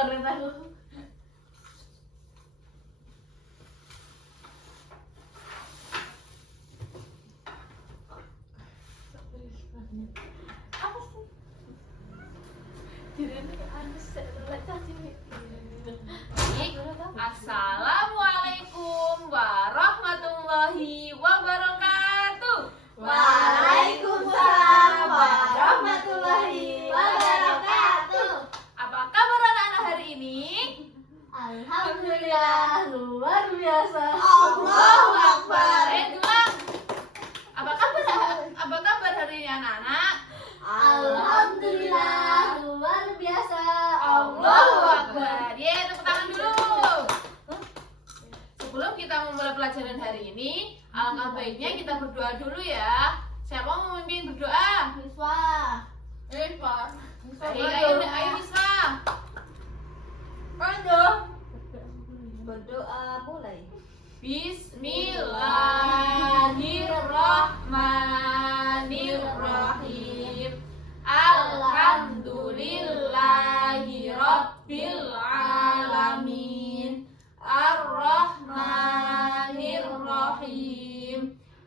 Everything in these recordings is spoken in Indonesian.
Ngoret aku. Apa sih? Assalamualaikum warahmatullahi wabarakatuh. Waalaikumsalam warahmatullahi wabarakatuh. Apa kabar anak-anak hari ini? Alhamdulillah luar biasa. Allahu Akbar. Ulang. Apa kabar hari ini anak-anak? Alhamdulillah luar biasa. Allahu Akbar. Tepuk tangan dulu. Sebelum kita memulai pelajaran hari ini, alangkah baiknya kita berdoa dulu ya. Siapa mau memimpin berdoa? Miswa. Ayo Miswa. Berdoa mulai. Bismillahirrahmanirrahim. Alhamdulillahi rabbil alamin. Ar-Rahmanir-Rahim.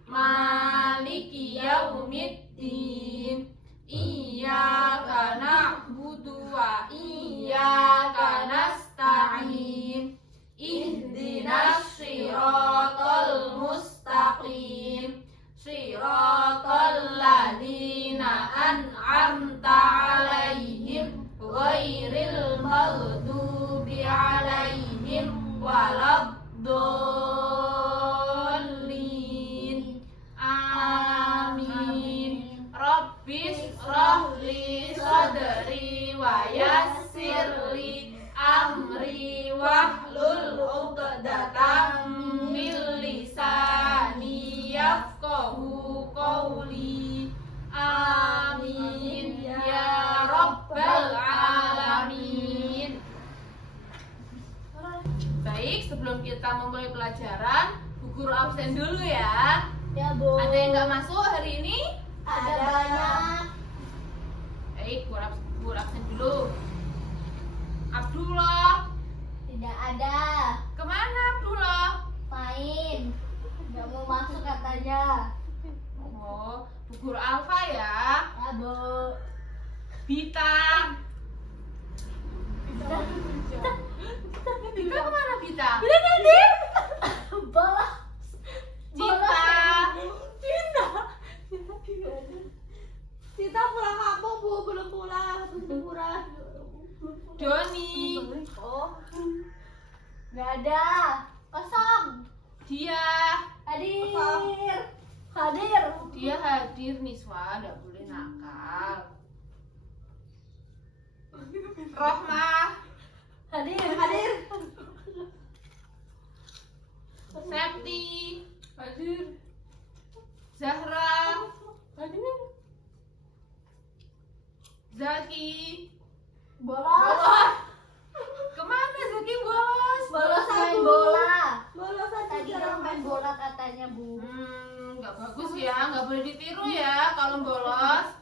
Maliki yaumiddin. Iyyaka na'budu wa iyyaka nasta'in. Ihdinas siratal mustaqim. Siratal ladzina an'amta 'alaihim ghairil maghdubi 'alaihim waladdallin. Amin. Rabbis rahli sadri wa yassirli amri wahlul 'uqdatam min lisani yafqahu qawli. Amin ya rabbal alamin. Baik, sebelum kita memulai pelajaran, Bu Guru absen dulu ya. Ya, Bu. Ada yang nggak masuk hari ini? Ada banyak. Baik, Bu Guru absen dulu. Abdullah, Tidak ada. kemana Abdullah? Main. Nggak mau masuk katanya. Oh, Bu Guru Alfa ya. Ya, Bu. Bita. Bita kemana Bita? Bola. Cita. Kita pulang kampung, Bu. Belum pulang. Liburan. Doni. Oh. Nggak ada. Kosong. Dia. Hadir. Hadir. Dia hadir Niswa, nggak boleh nakal. Rohmah. Hadir. Hadir. Septi. Hadir. Zahra. Hadir. Zaki. Bolos. Kemana Zaki bolos? Bolos main bola. Bolosan Tadi kan main bola katanya, Bu. Nggak bagus ya, nggak boleh ditiru ya kalau bolos.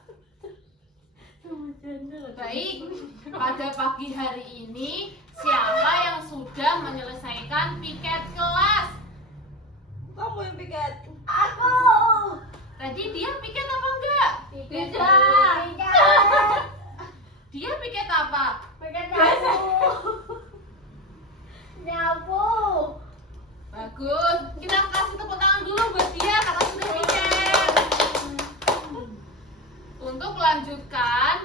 Baik, pada pagi hari ini siapa yang sudah menyelesaikan piket kelas? Kamu yang piket. Aku. Tadi dia piket apa enggak? Tidak. Dia piket apa? Pakai nyapu. Nyapu. Bagus, kita kasih tepuk tangan dulu buat dia karena sudah piket. Untuk melanjutkan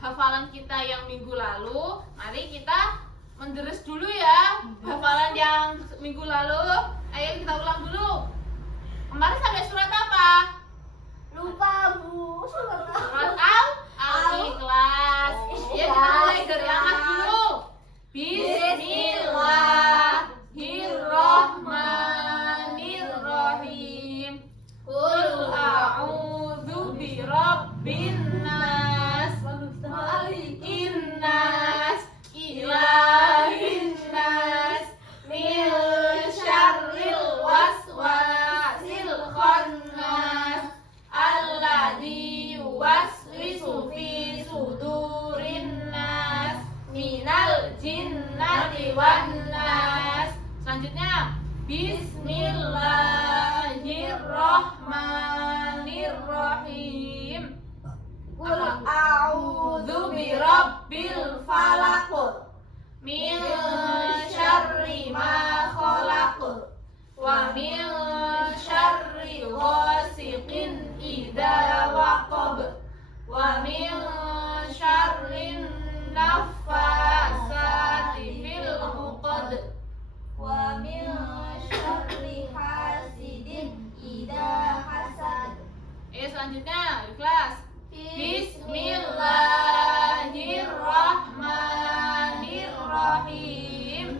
hafalan kita yang minggu lalu, mari kita menderes dulu ya hafalan yang minggu lalu. Ayo kita ulang dulu. Kemarin sampai surat apa? Lupa, Bu. Surat Al-Ikhlas. Ya, kita mulai dari anak dulu. Bismillahirrahmanirrahim. Qul a'udzu birabbin nas, malikin nas, ilahin nas, min syarri Bismillahirrahmanirrahim. Qul a'udzu birabbil falaq Min syarri ma khalaq wa min syarri ghasiqin idza waqab wa min syarrin naffasati fil 'uqad wa min syarri hasidin idza hasad. Selanjutnya ikhlas. Bismillahirrahmanirrahim.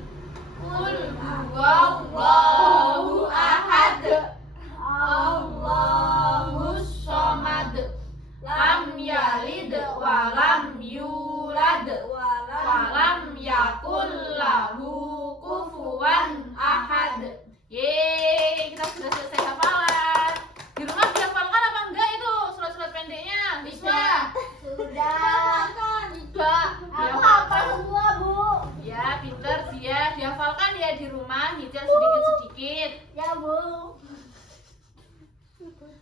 Qul huwallahu ahad. Allahus samad. Lam yalid wa lam yulad wa lam yakul lahu kufuwan ahad. Yeay, kita sudah selesai hafalan. Di rumah dihafalkan apa enggak itu surat-surat pendeknya? Sudah. Tidak. Aku hafal semua, Bu. Ya, pinter dia. Dihafalkan ya di rumah, nyicil sedikit-sedikit. Ya, Bu.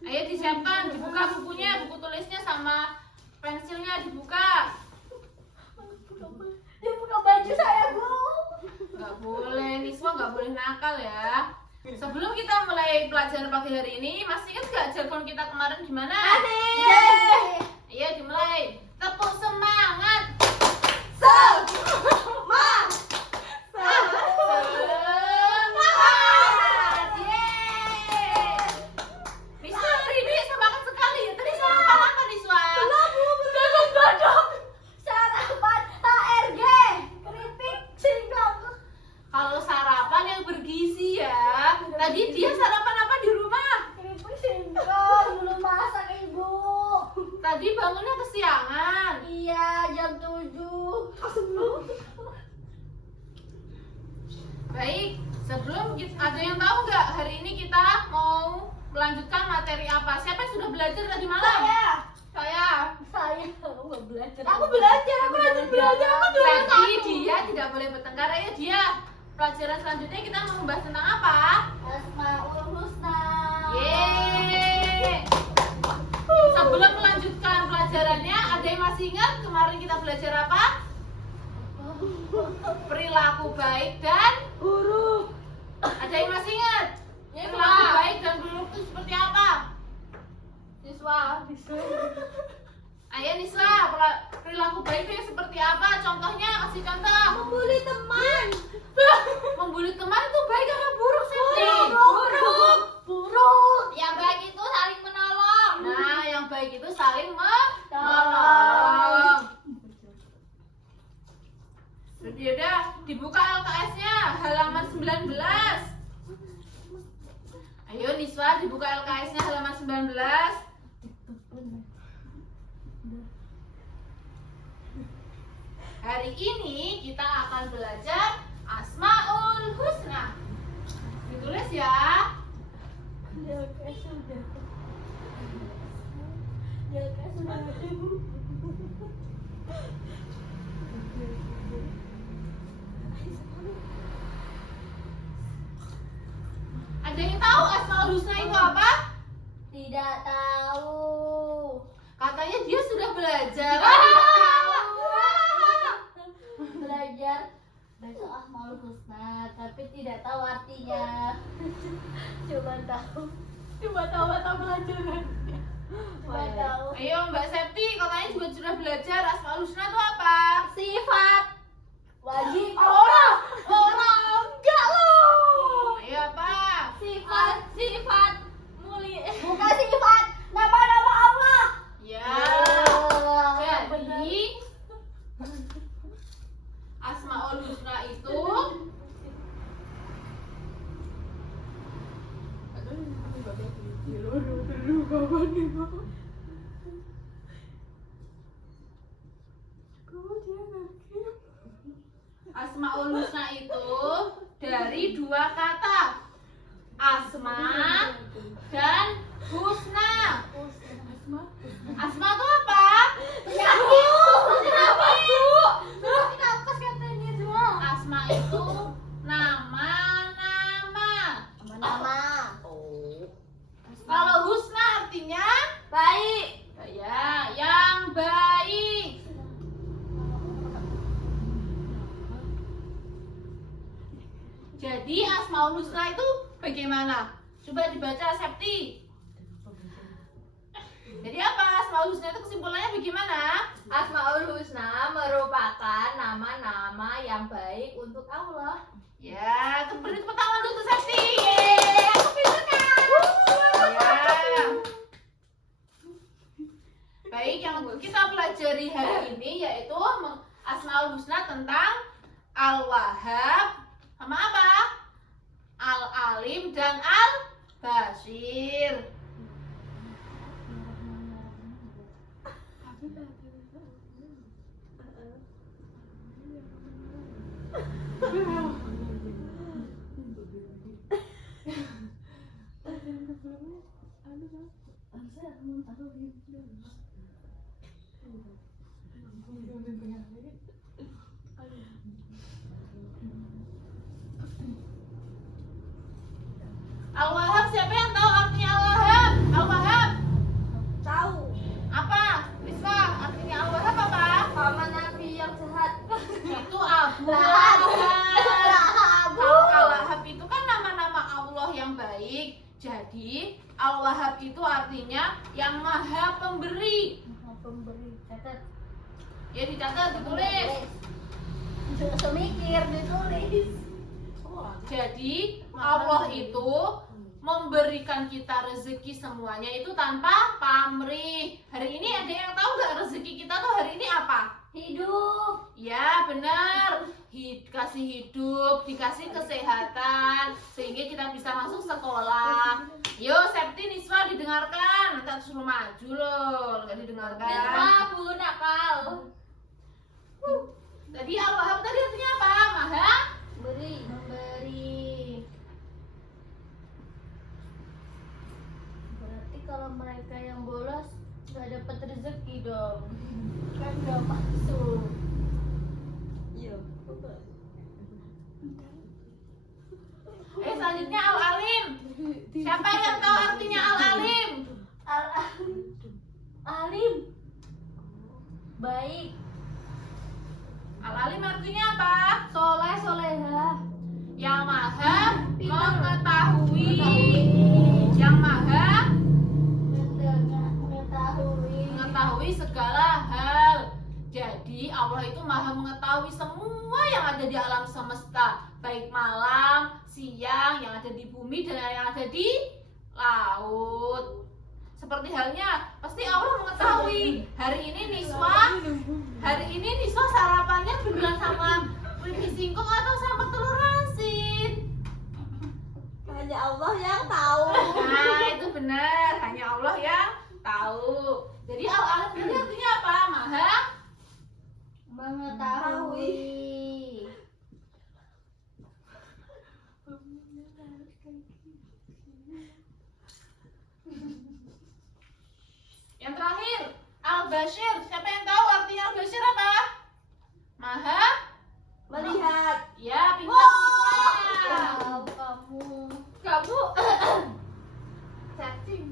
Ayo disiapkan, dibuka bukunya, buku tulisnya sama pensilnya dibuka. Dia buka baju saya, Bu. Nggak boleh, Niswa nggak boleh nakal ya. Sebelum kita mulai pelajaran pagi hari ini, masih ingat nggak jargon kita kemarin gimana? Yeay. Ayo dimulai. Tepuk semangat. Semangat. Yeay. Niswa hari ini semangat sekali ya. Tadi saya makan apa Niswa? Godong-godong. Sarapan HRG. Keripik singkong. Kalau sarapan yang bergizi ya. Tadi dia sarapan apa di rumah? Keripik singkong. Belum masak, Ibu. Tadi bangunnya kesiangan. Iya, jam 7. Baik, sebelum ada yang tahu nggak hari ini kita mau melanjutkan materi apa? Siapa yang sudah belajar tadi malam? Saya. Aku nggak belajar. Aku belajar, aku rajin belajar, aku juara Jadi satu. dia tidak boleh bertengkar. Ayo dia. Pelajaran selanjutnya kita mau membahas tentang apa? Asmaul Husna. Yeay. Sebelum melanjutkan pelajarannya, ada yang masih ingat kemarin kita belajar apa? Perilaku baik dan Huruf. ada yang masih ingat? Ya, Perilaku Pak. baik dan buruk itu seperti apa? Siswa. Ayo Niswa, perilaku baik itu seperti apa? Contohnya, kasih contoh. Membuli teman. Membuli teman itu baik apa buruk sih? Buruk. Yang baik itu saling menolong. Nah, yang baik itu saling menolong. Jadi udah dibuka LKS-nya halaman 19. Ayo Niswa dibuka LKS-nya halaman 19. Hari ini kita akan belajar Asmaul Husna. Ditulis ya. Ada yang tahu Asmaul Husna itu apa? Tidak tahu. Katanya dia sudah belajar. Belajar baca Asmaul Husna, tapi tidak tahu artinya. Cuma tahu pelajaran. Cuma tahu Ayo Mbak Septi, katanya juga sudah belajar Asmaul Husna itu apa? sifat wajib. Orang Enggak loh. Ayo apa? Sifat mulia. Bukan sifat nama-nama Allah. Ya. Jadi Asmaul Husna itu Asmaul Husna itu dari dua kata, asma dan husna. Asma itu apa? Kenapa, Bu? Kenapa katanya semua? Asma itu nama-nama. Nama. Kalau husna artinya Baik. ya, yang baik. Jadi Asmaul Husna itu bagaimana? Coba dibaca Septi. Jadi apa? Asmaul Husna itu kesimpulannya bagaimana? Asmaul Husna merupakan nama-nama yang baik untuk Allah. Ya, beri tepuk tangan untuk Septi. Yeay, aku pintar kan? Ya. Baik, yang kita pelajari hari ini yaitu Asmaul Husna tentang Al-Wahhab sama apa? Al-Alim dan Al-Basir. Al-Wahhab, siapa yang tahu artinya Al-Wahhab? Al-Wahhab Tahu. apa? Rizka, artinya Al-Wahhab apa? Paman Nabi yang jahat. Itu Abu Lahab. Lahab. Kalau Al-Wahhab itu kan nama-nama Allah yang baik. Jadi Al-Wahhab itu artinya yang maha pemberi. Pemberi. Catat. Ya dicatat, ditulis. Semikir ditulis. Jadi Allah itu memberikan kita rezeki semuanya itu tanpa pamrih. Hari ini ada yang tahu nggak rezeki kita tuh hari ini apa? Hidup. Ya benar, dikasih hidup, dikasih kesehatan, sehingga kita bisa masuk sekolah. Yo Septi, Niswa didengarkan, nanti aku suruh maju loh, nggak didengarkan. Bu nakal. Tadi Al-Wahhab tadi artinya apa? Maha Beri. memberi. Berarti kalau mereka yang bolos nggak dapat rezeki dong. Kan nggak masuk. Iya. Selanjutnya Al-Alim. Siapa yang tahu artinya Al-Alim? Alim. Baik. Al-Alim artinya apa? Soleh soleha. Yang maha mengetahui. Yang maha mengetahui segala hal. Jadi Allah itu maha mengetahui semua yang ada di alam semesta, baik malam, siang, yang ada di bumi dan yang ada di laut. Seperti halnya pasti Allah mengetahui hari ini Niswa sarapannya berbulan sama keripik singkong atau sama telur asin. Hanya Allah yang tahu. Nah itu benar, hanya Allah yang tahu. Jadi Al-Alim ini artinya apa? Maha Mengetahui. Yang terakhir, Al-Bashir. Siapa yang tahu artinya Al-Bashir apa? Maha Melihat. ya, pintar. Tahu kamu. Cacing.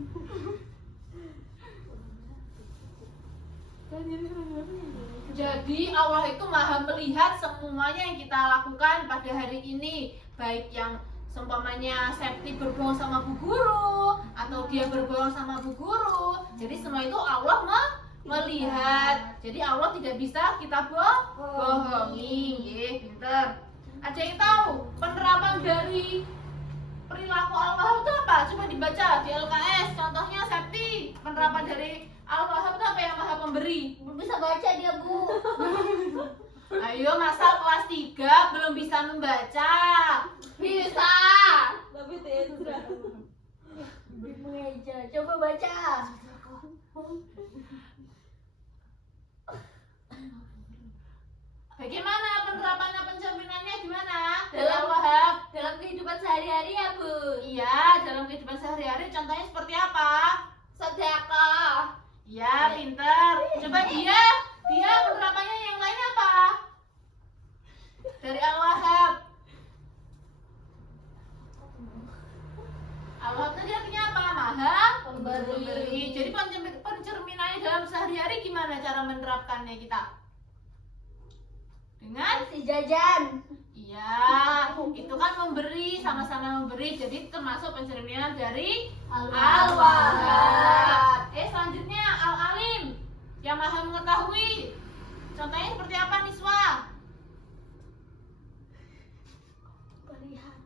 Jadi Allah itu maha melihat semuanya yang kita lakukan pada hari ini, baik yang seumpamanya Septi berbohong sama bu guru atau dia berbohong sama bu guru. Jadi semua itu Allah melihat. Jadi Allah tidak bisa kita bohongi. Nggih, pinter. Ada yang tahu penerapan dari perilaku Al-Wahhab itu apa? Coba dibaca di LKS. Contohnya Septi, penerapan dari Al-Wahhab itu apa? Yang maha pemberi. Belum bisa baca dia, Bu. Ayo, masa kelas 3 belum bisa membaca? Bisa. Tapi Tendra. Di meja. Coba baca. Bagaimana penerapannya, pencerminannya gimana? Dalam- Al-Wahhab. Dalam kehidupan sehari-hari ya, Bu. Iya, dalam kehidupan sehari-hari contohnya seperti apa? Sedekah. Ya, pinter. Coba dia penerapannya yang lain apa? Dari Al-Wahhab. Memberi. Jadi pencerminannya dalam sehari-hari gimana cara menerapkannya kita? Dengan Si jajan. iya, itu kan memberi, sama-sama memberi. Jadi termasuk pencerminan dari Al-Wahhab. Al-Wahhab. Selanjutnya Al-Alim, yang maha mengetahui. Contohnya seperti apa, Niswa? Melihat.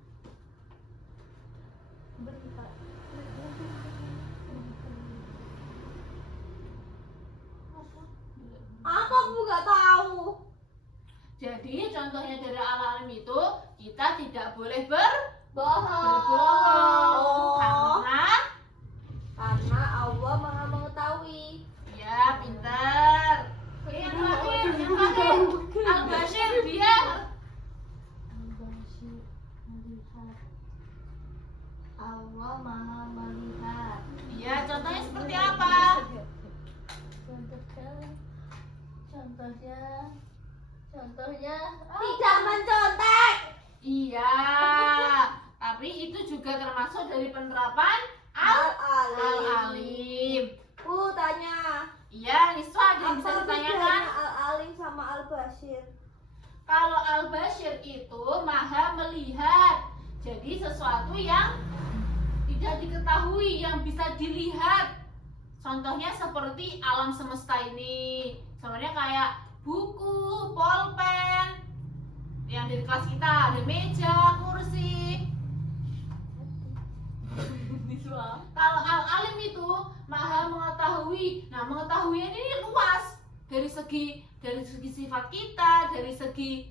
Apa aku nggak tahu. Jadi contohnya dari Al-Alim itu kita tidak boleh berbohong Oh. karena Karena Allah Maha mengetahui. ya pintar. Oke, yang terakhir Al-Bashir dia Al-Bashir melihat. Allah maha melihat. ya contohnya seperti apa? Contohnya Tidak mencontek. Iya, tapi itu juga termasuk dari penerapan Al-Alim. Tanya. Iya, Niswa ada yang bisa Apa ditanyakan? bedanya Al-Alim sama Al-Bashir? Kalau Al-Bashir itu maha melihat. Jadi sesuatu yang tidak diketahui, yang bisa dilihat. Contohnya seperti alam semesta ini. Sebenarnya kayak buku, pulpen, yang dari kelas kita ada meja, kursi. Kalau Al-Alim itu maha mengetahui. Nah, mengetahuinya ini luas dari segi sifat kita, dari segi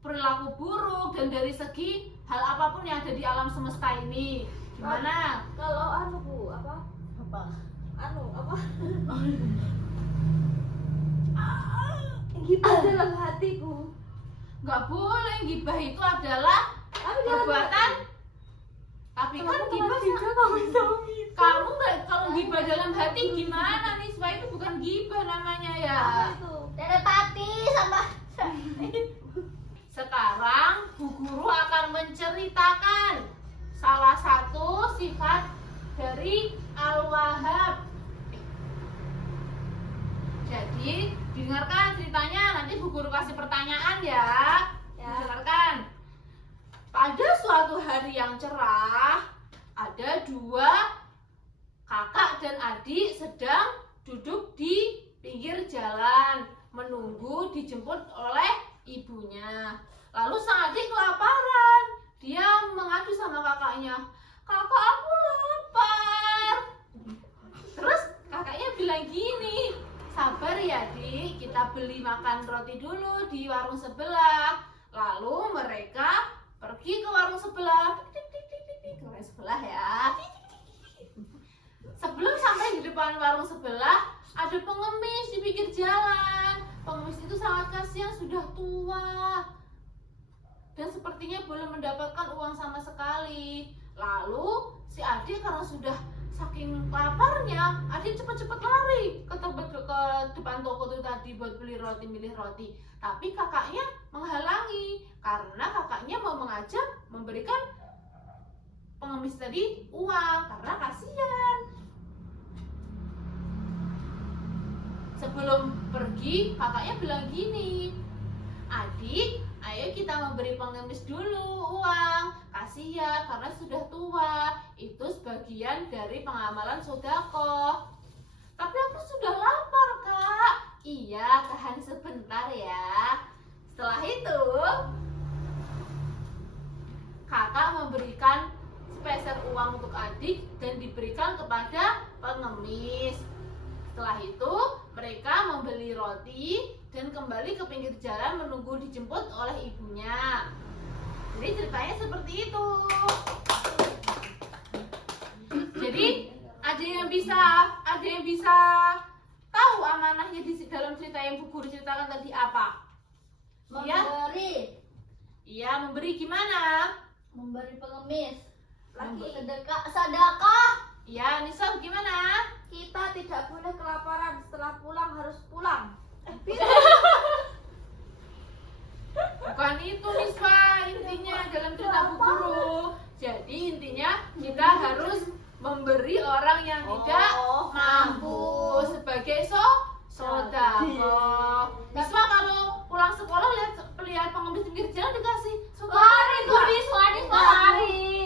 perilaku buruk, dan dari segi hal apapun yang ada di alam semesta ini. Gimana? Kalau anu Bu, apa? apa? Anu, apa? Gibah dalam hati Bu. Nggak boleh, gibah itu adalah Tapi dalam perbuatan. Tapi kan gibah kamu nggak, kalau gibah dalam hati gimana nih? Supaya itu bukan gibah namanya ya. Apa itu? Telepati sama Sekarang Bu Guru akan menceritakan salah satu sifat dari Al-Wahhab. Jadi dengarkan ceritanya, nanti Bu Guru kasih pertanyaan ya. Ya. Dengarkan. Pada suatu hari yang cerah, ada dua kakak dan adik sedang duduk di pinggir jalan menunggu dijemput oleh ibunya. Lalu sang adik kelaparan. Dia mengadu sama kakaknya, "Kakak, aku lapar." Terus kakaknya bilang gini, "Sabar ya, Dik, kita beli makan roti dulu di warung sebelah." Lalu mereka pergi ke warung sebelah. Ke warung sebelah ya. Sebelum sampai di depan warung sebelah, ada pengemis di pinggir jalan. Pengemis itu sangat kasihan, sudah tua dan sepertinya belum mendapatkan uang sama sekali. Lalu si adik karena sudah saking laparnya, adik cepat-cepat lari ke depan toko itu tadi buat beli roti, milih roti. Tapi kakaknya menghalangi karena kakaknya mau mengajak memberikan pengemis tadi uang karena kasihan. Sebelum pergi, kakaknya bilang gini, "Adik, ayo kita memberi pengemis dulu uang. Kasihan karena sudah tua. Itu sebagian dari pengamalan sedekah." "Tapi aku sudah lapar, Kak." "Iya, tahan sebentar ya." Setelah itu, kakak memberikan sepeser uang untuk adik dan diberikan kepada pengemis. Setelah itu, mereka membeli roti dan kembali ke pinggir jalan menunggu dijemput oleh ibunya. Jadi ceritanya seperti itu. Jadi ada yang bisa tahu amanahnya di dalam cerita yang Bu Guru ceritakan tadi apa? memberi. Iya, memberi gimana? Memberi pengemis. Lagi. Sedekah. Iya, Nisa gimana? Kita tidak boleh kelaparan, setelah pulang harus pulang. Bukan itu Niswa intinya dalam cerita Bu Guru. Jadi intinya kita harus memberi orang yang tidak mampu sebagai sodako. Miswa kalau pulang sekolah lihat pengemis pinggir jalan dikasih sodako.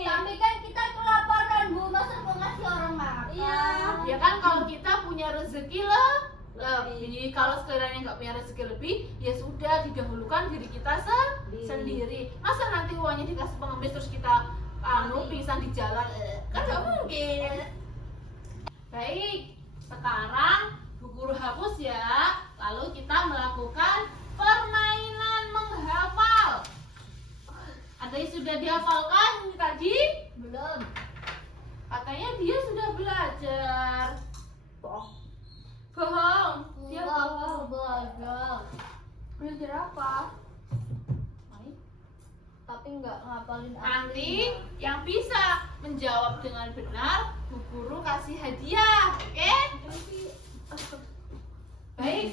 Tapi kan kita kelaparan Bu, masa mau ngasih orang makan? Iya. Ya kan kalau kita punya rezeki lebih, kalau sekiranya nggak punya rezeki lebih, ya sudah didahulukan diri kita sendiri. Masa nanti uangnya dikasih pengemis terus kita pingsan di jalan, kan nggak mungkin. Baik, sekarang Bu Guru hapus ya. Lalu kita melakukan permainan menghafal. Ada yang sudah dihafalkan ini tadi? Belum. Katanya dia sudah belajar. Bohong. Dia bohong. Belajar. Belajar apa? Tapi nggak ngapalin Nanti yang bisa menjawab dengan benar, Bu Guru kasih hadiah, oke? Baik,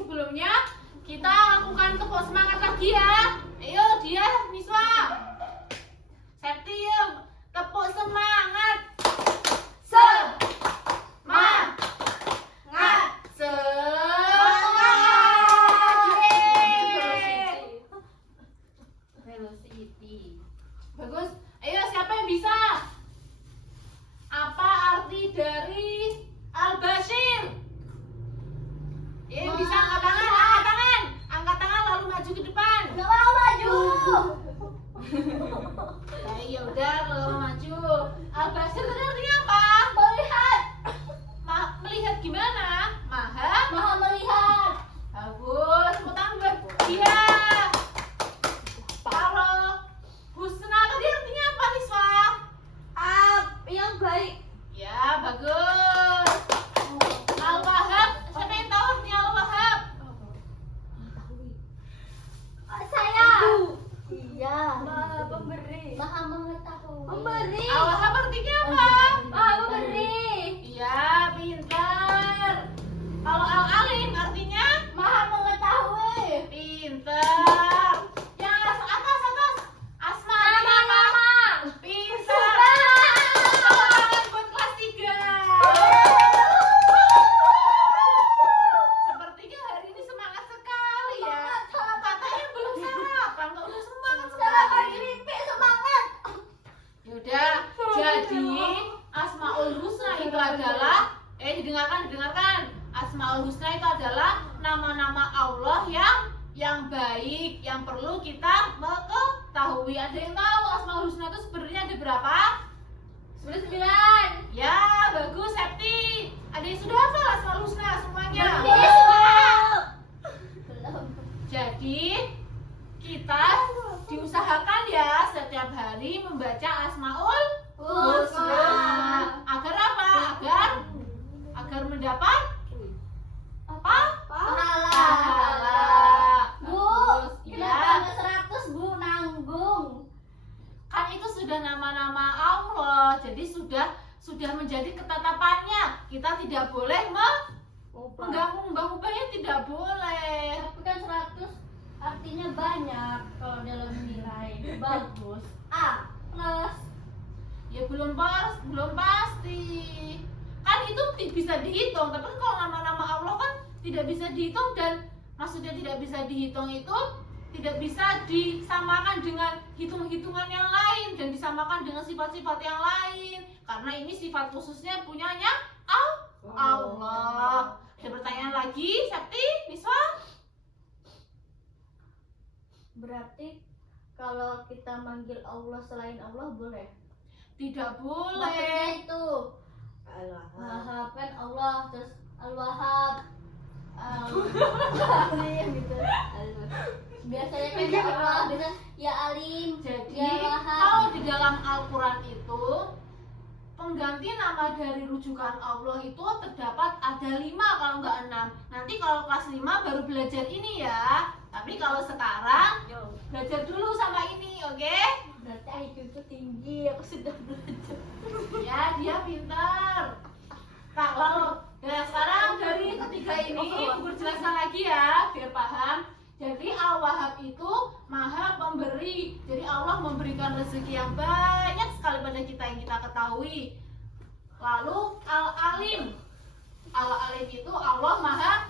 sebelumnya kita lakukan tepuk semangat lagi ya. Ayo dia, Miswa. Septium, tepuk semangat. Semangat. Velocity. Bagus. Ayo siapa yang bisa? Apa arti dari Al-Bashir? Yang bisa angkat tangan, angkat tangan lalu maju ke depan. Nggak mau maju. Ya udah kalau maju. Al-Bashir tadi artinya apa? Melihat. Melihat gimana? Maha Melihat. bagus. Tepuk tangan buat dia. Kalau husna tadi artinya apa nih, Swa? Yang baik. Ya, bagus. Al-Wahhab, siapa yang tahu artinya Al-Wahhab? Saya. Iya. Maha pemberi. Maha mengetahui. Pemberi. Al-Wahhab artinya apa? Maha pemberi. Iya, pintar. Kalau Al-Alim artinya Maha mengetahui. pintar. Yang atas. Asma artinya apa? Pintar. Tangan buat kelas 3. Sepertinya hari ini semangat sekali ya. Katanya belum sarapan, kok udah semangat sekali. Semangat. Yaudah, jadi Asmaul Husna itu adalah didengarkan. Asmaul Husna itu adalah nama-nama Allah yang baik, yang perlu kita mengetahui. Ada yang tahu Asmaul Husna itu sebenarnya ada berapa? 9. Ya, bagus Septi. Ada yang sudah hafal Asmaul Husna semuanya? Belum. Jadi kita diusahakan ya setiap hari membaca Asmaul Husna. Agar apa? Agar mendapat apa? Pahala. Bu, Bagus. kenapa Ya, 100 Bu nanggung? kan itu sudah nama-nama Allah. Jadi sudah menjadi ketetapannya. Kita tidak boleh mengganggu upahnya, tidak boleh. Tapi kan 100 artinya banyak kalau dalam nilai. Bagus. A plus. Ya belum pasti. Kan itu bisa dihitung, tapi kalau nama-nama Allah kan tidak bisa dihitung, dan maksudnya tidak bisa dihitung itu tidak bisa disamakan dengan hitung-hitungan yang lain dan disamakan dengan sifat-sifat yang lain, karena ini sifat khususnya punyanya Allah. Ada pertanyaan lagi, Septi, Miswa? Berarti kalau kita manggil Allah selain Allah boleh? Tidak Maksudnya boleh. itu Wahab kan Allah, terus Al-Wahab, Alim gitu. Biasanya kan ya Allah, biasa ya Alim, Jadi ya Wahab. kalau di dalam Al-Quran itu pengganti nama dari rujukan Allah itu terdapat ada 5 kalau nggak 6. Nanti kalau kelas 5 baru belajar ini ya. Tapi kalau sekarang belajar dulu sama ini, oke? Berarti IQ itu tinggi, aku sudah belajar. Ya, dia pintar. Nah, lalu sekarang dari ketiga ini aku jelaskan lagi ya biar paham. Jadi Al-Wahhab itu Allah memberikan rezeki yang banyak sekali pada kita yang kita ketahui. Lalu Al-Alim. Al-Alim itu Allah Maha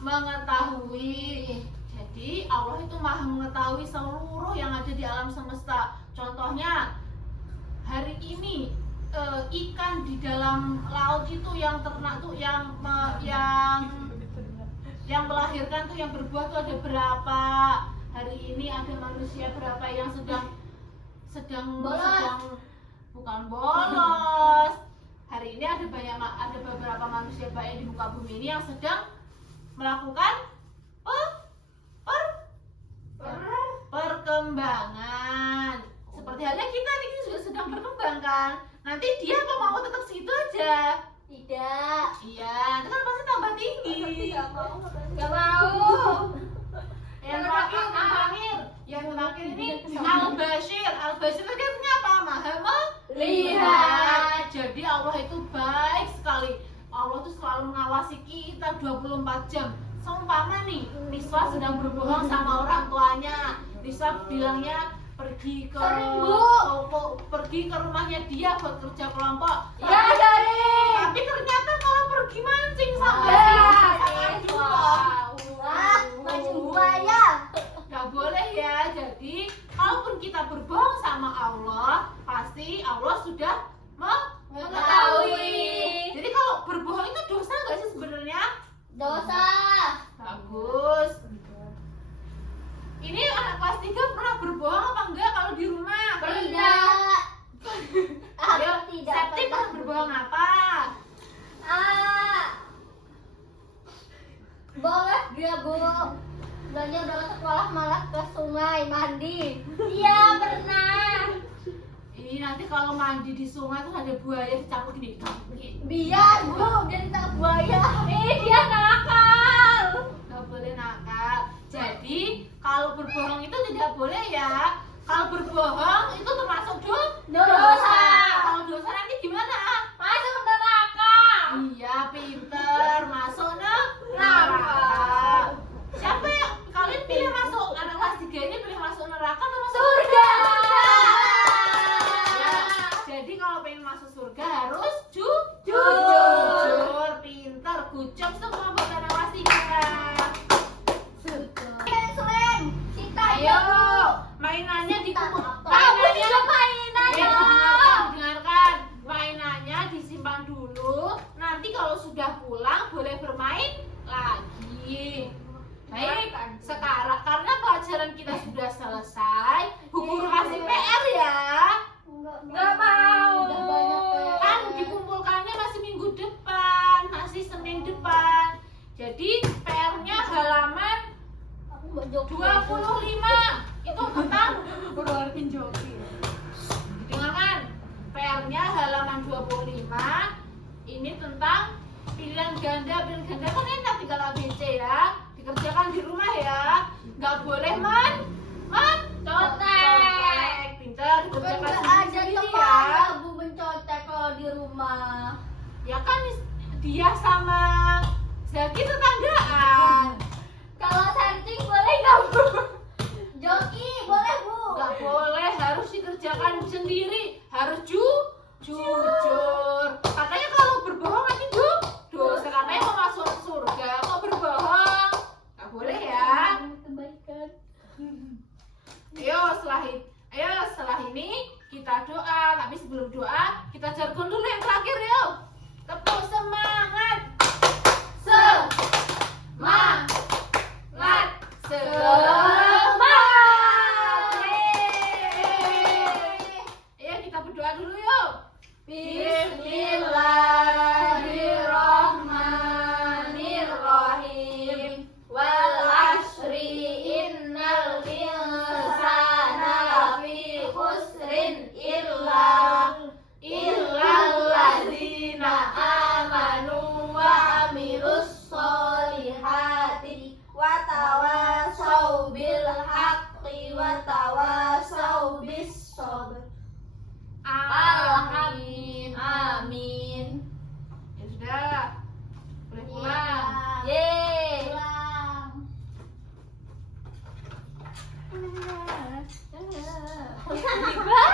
mengetahui. Jadi Allah itu Maha mengetahui seluruh yang ada di alam semesta. Contohnya hari ini ikan di dalam laut itu yang ternak tuh yang melahirkan tuh yang berbuah tuh ada berapa? Hari ini ada manusia berapa yang sedang bukan bolos. Hari ini ada beberapa manusia baik di muka bumi ini yang sedang melakukan perkembangan. Seperti halnya kita ini juga sedang berkembang kan. Nanti dia apa mau tetap segitu aja? Tidak. Iya, itu kan pasti tambah tinggi. Tidak mau. Gak mau. Yang terakhir ini Al-Bashir. Al-Bashir itu artinya apa? Maha melihat. Jadi Allah itu baik sekali. Allah itu selalu mengawasi kita 24 jam. Seumpama nih, Niswa sedang berbohong sama orang tuanya. Niswa bilangnya pergi ke rumahnya dia buat kerja kelompok. Ya dari. Tapi ternyata kalau pergi mancing sama Mancing buaya. Gak boleh ya. Jadi kalaupun kita berbohong sama Allah, pasti Allah sudah mengetahui. Jadi kalau berbohong itu dosa gak sih sebenarnya? Dosa. Bagus. Ini anak kelas 3 pernah berbohong apa enggak kalau di rumah? Tidak. Ayo, Tidak Septi pernah berbohong apa? Boleh dia Bu. Belanja udah ke sekolah malah ke sungai mandi. Iya pernah. Ini nanti kalau mandi di sungai tuh ada buaya dicampur gini. Biar Bu, dia ditangkap buaya. Dia nakal. Gak boleh nakal. Jadi kalau berbohong itu tidak boleh ya. Kalau berbohong itu termasuk Dosa. Kalau dosa nanti gimana? Masuk neraka. Iya, pinter. Masuk neraka. Siapa yang kalian pilih masuk? Anak kelas 3 ini pilih masuk neraka atau masuk Surga. Ya, jadi kalau pengen masuk surga harus Jujur. pinter, kucap semua buat anak kelas 3. Selain Sita Ayo, mainannya dikumpul. Dengarkan. Mainannya disimpan dulu. Nanti kalau sudah pulang boleh bermain lagi. Baik, sekarang karena pelajaran kita sudah selesai, Bu Guru kasih PR ya. Enggak mau. Kan dikumpulkannya masih minggu depan, masih Senin depan. Jadi PR-nya halaman 25. Itu tentang Berarti joki. dengarkan. PR-nya halaman 25. Ini tentang pilihan ganda kan enak tinggal ABC ya. Dikerjakan di rumah ya. Nggak boleh contek. Pintar dikerjakan Ada sendiri teman ya. Bu mencontek kalau di rumah. Ya kan dia sama Zaki tetanggaan. Kalau setting boleh nggak Bu? Joki boleh Bu. Nggak boleh, harus dikerjakan sendiri. Harus jujur. Katanya kalau berbohong nanti dosa. Katanya mau masuk surga kok berbohong. Nggak boleh ya. Kebaikan. Ayo setelah ini kita doa. Tapi sebelum doa kita jargon dulu yang terakhir yuk. Tepuk semangat. Semangat. Ayo kita berdoa dulu yuk. Bismillahirrahmanirrahim. Wal asri innal insana lafi khusrin illal ladzina Bye.